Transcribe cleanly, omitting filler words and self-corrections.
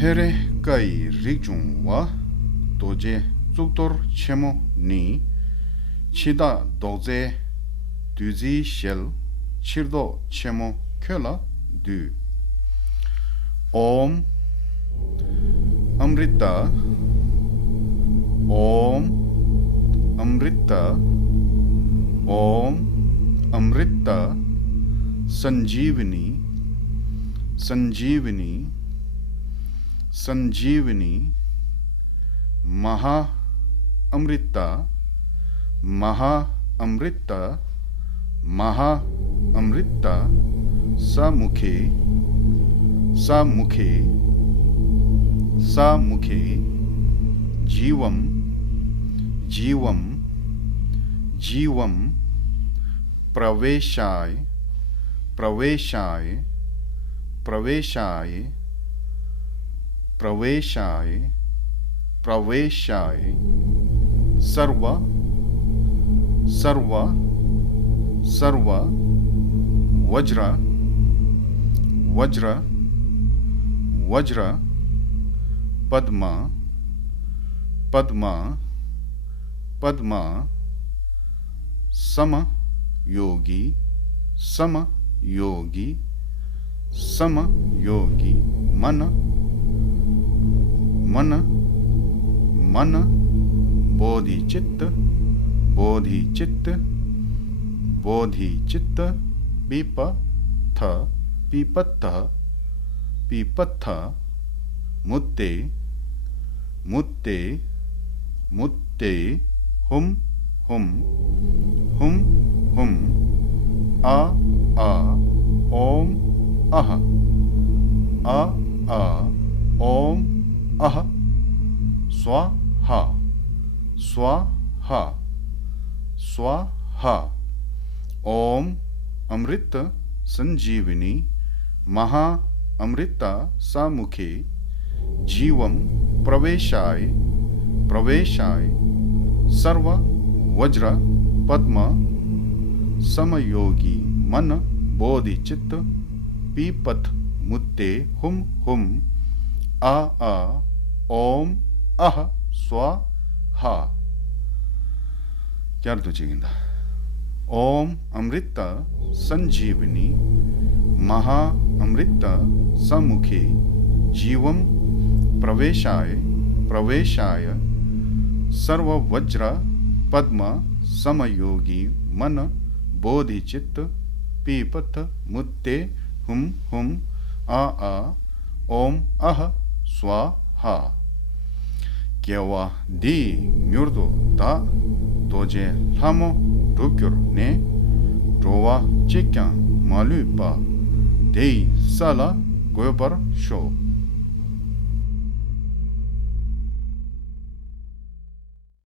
헤레 까이 리중와 도제 죽돌 체모니 치다 도제 두지 쉘 치르도 체모 켈라 두 옴 अमृता ओम अमृता ओम अमृता संजीवनी संजीवनी संजीवनी महा अमृता महा अमृता महा अमृता सामुखे सामुखे सामुखे जीवम जीवम जीवम प्रवेशाय प्रवेशाय प्रवेशाय प्रवेशाय प्रवेशाय सर्व सर्व सर्व वज्र वज्र वज्र पद्मा पद्मा पद्मा सम योगी सम योगी सम योगी मन मन मन बोधिचित्त बोधिचित्त बोधिचित्त विपथ विपत्थ विपत्थ मुत्ते मुत्ते मुत्ते हुम हुम हुम हुम आ ओम अह आ ओम अह स्वाहा स्वाहा स्वाहा ओम अमृत संजीवनी महा अमृता सामुखे जीवम प्रवेशाय प्रवेशाय सर्व वज्र पद्म समयोगी मन बोधिचित्त पीपथ मुत्ते हुम हुम आ ओम अह स्वाहा क्या अर्थ चाहिए ओम अमृता संजीवनी महा अमृता समुखे जीवम प्रवेशाय प्रवेशाय सर्व वज्र पद्म समयोगी मन बोधिचित्त पीपथ मुत्ते हुम हुम आ ओम अह स्वाहा केवा दी म्युर्दो दा दोजे लामो रुक्योर ने रोवा चिक्या मालुपा देई साला गोबर शो